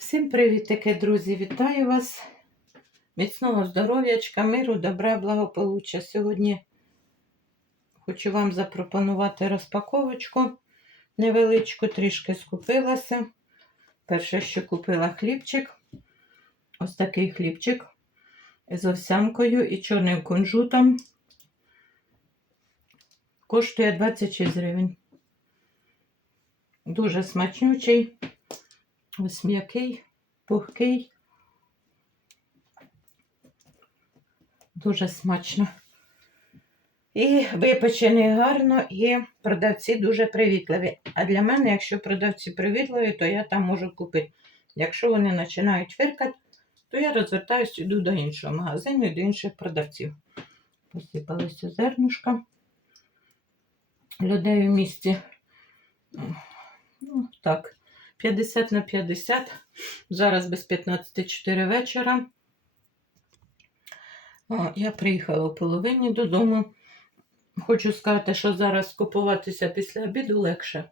Всім привітики, друзі! Вітаю вас! Міцного здоров'ячка, миру, добра, благополуччя. Сьогодні хочу вам запропонувати розпаковочку невеличку, трішки скупилася. Перше, що купила хлібчик. Ось такий хлібчик з овсянкою і чорним кунжутом. Коштує 26 гривень. Дуже смачнючий. Ось м'який, пухкий. Дуже смачно. І випечений гарно, і продавці дуже привітливі. А для мене, якщо продавці привітливі, то я там можу купити. Якщо вони починають фиркати, то я розвертаюся, йду до іншого магазину і до інших продавців. Посипалися зернушка. Людей у місті. Ну, так. 50 на 50. Зараз без 15.4 вечора. Я приїхала о половині додому. Хочу сказати, що зараз купуватися після обіду легше.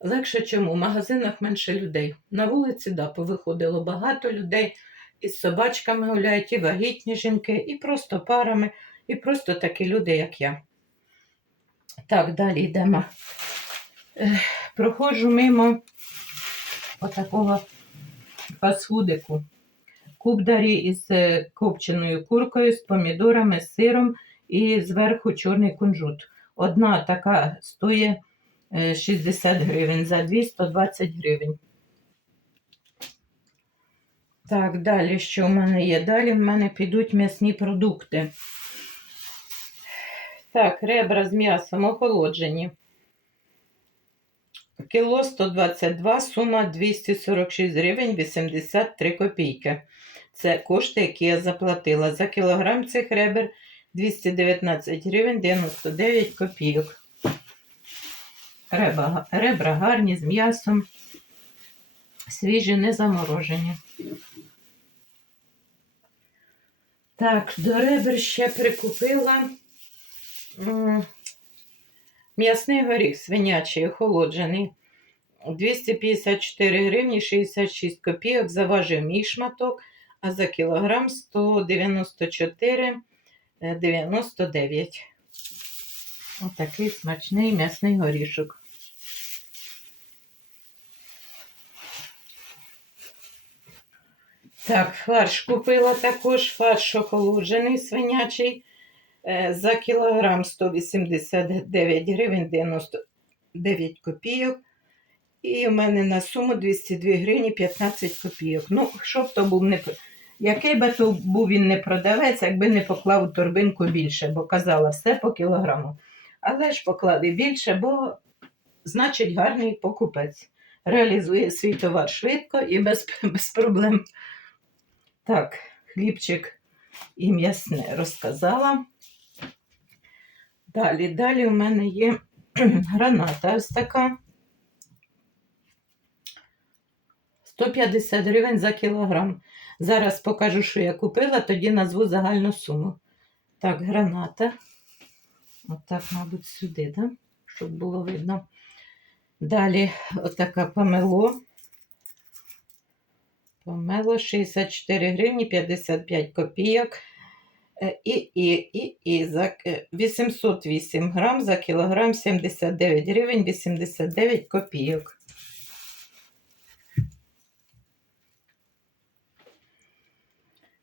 Легше чому? В магазинах менше людей. На вулиці, да, повиходило багато людей. Із собачками гуляють, і вагітні жінки, і просто парами, і просто такі люди, як я. Так, далі йдемо. Проходжу мимо отакого фастфудику. Кубдарі із е, копченою куркою, з помідорами, з сиром і зверху чорний кунжут. Одна така стоїть е, 60 гривень, за 2 120 гривень. Так, далі, що в мене є? Далі в мене підуть м'ясні продукти. Так, ребра з м'ясом охолоджені. Кіло 122, сума 246 гривень 83 копійки. Це кошти, які я заплатила. За кілограм цих ребер 219 гривень 99 копійок. Ребра, ребра гарні з м'ясом, свіжі, не заморожені. Так, до ребер ще прикупила. М'ясний горіх свинячий охолоджений. 254 гривні 66 копійок заважив мій шматок, а за кілограм 194 е, 99. Отакий смачний м'ясний горішок. Так, фарш купила також фарш охолоджений свинячий. Е, За кілограм 189 гривень 99 копійок. І у мене на суму 202 гривні 15 копійок. Ну, щоб то був не який би то був він не продавець, якби не поклав у торбинку більше, бо казала все по кілограму. Але ж поклади більше, бо значить гарний покупець. Реалізує свій товар швидко і без, без проблем. Так, хлібчик і м'ясне розказала. Далі, далі у мене є граната ось така. 150 гривень за кілограм. Зараз покажу, що я купила, тоді назву загальну суму. Так, граната. Отак, мабуть, сюди, да? щоб було видно. Далі отака помело. Помело 64 гривні 55 копійок. Е, І, і, і, і за е, 808 грам за кілограм 79 гривень 89 копійок.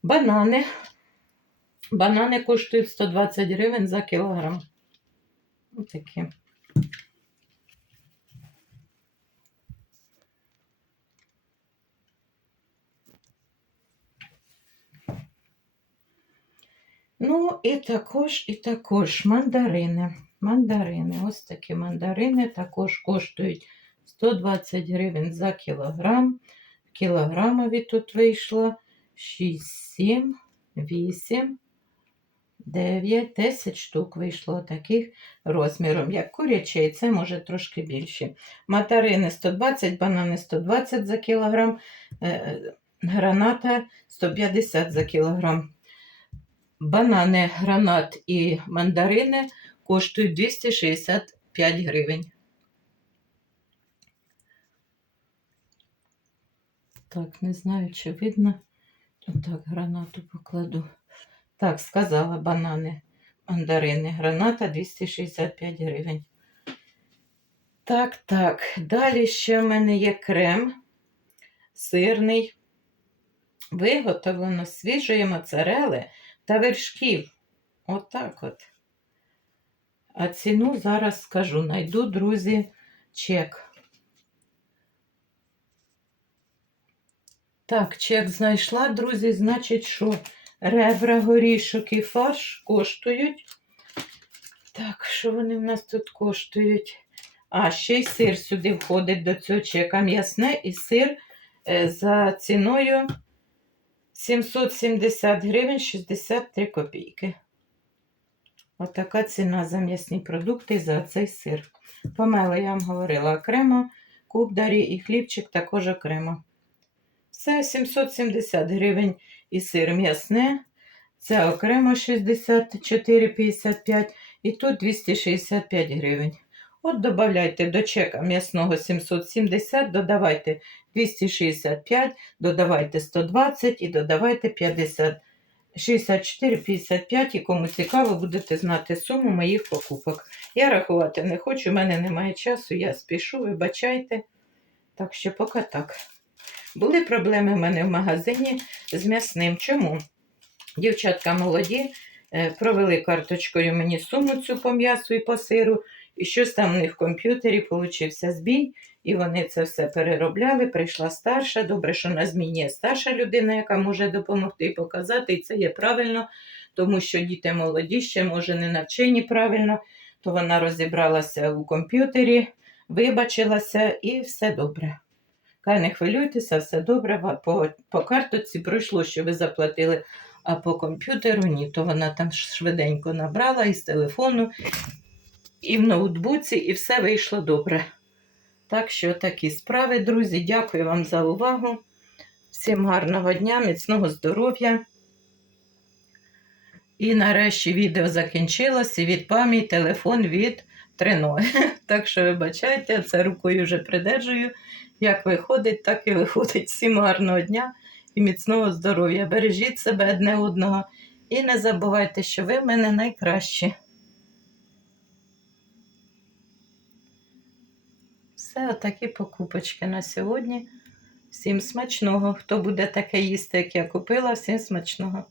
Банани. Банани коштують 120 гривень за кілограм. Ось такі. Ну, і також, і також мандарини. Мандарини. Ось такі мандарини також коштують 120 гривень за кілограм. Кілограмові тут вийшло 6, 7, 8, 9, 10 штук вийшло таких розміром. Як курячий, це може трошки більше. Мандарини 120, банани 120 за кілограм, е, граната 150 за кілограм. Банани, гранат і мандарини коштують 265 гривень. Так, не знаю, чи видно. Отак гранату покладу. Так, сказала банани, мандарини. Граната 265 гривень. Так, так. Далі ще в мене є крем сирний. Виготовлено свіжої моцарели та вершків. Отак от. А ціну зараз скажу. Найду, друзі, чек. Так, чек знайшла, друзі, значить, що ребра, горішок і фарш коштують. Так, що вони в нас тут коштують? А, ще й сир сюди входить до цього чека. М'ясне і сир е, за ціною 770 гривень 63 копійки. Отака ціна за м'ясні продукти за цей сир. Помела, я вам говорила, окремо, кубдарі і хлібчик також окремо. Це 770 гривень і сир м'ясне. Це окремо 64,55 і тут 265 гривень. От додавайте до чека м'ясного 770, додавайте 265, додавайте 120 і додавайте 50. 64,55 і кому цікаво, будете знати суму моїх покупок. Я рахувати не хочу, в мене немає часу, я спішу, вибачайте. Так що поки так. Були проблеми в мене в магазині з м'ясним. Чому? Дівчатка молоді е, провели карточкою мені суму цю по м'ясу і по сиру, і щось там у них в комп'ютері получився збій, і вони це все переробляли. Прийшла старша. Добре, що на зміні є старша людина, яка може допомогти і показати, і це є правильно, тому що діти молоді ще, може, не навчені правильно, то вона розібралася у комп'ютері, вибачилася і все добре. Кай, не хвилюйтеся, все добре. По, по картоці пройшло, що ви заплатили, а по комп'ютеру ні. То вона там швиденько набрала із телефону, і в ноутбуці, і все вийшло добре. Так що такі справи, друзі. Дякую вам за увагу. Всім гарного дня, міцного здоров'я. І нарешті відео закінчилось, і відпав мій телефон від Трено. Так що, вибачайте, це рукою вже придержую. Як виходить, так і виходить. Всім гарного дня і міцного здоров'я. Бережіть себе одне одного. І не забувайте, що ви в мене найкращі. Все, отакі покупочки на сьогодні. Всім смачного. Хто буде таке їсти, як я купила, всім смачного.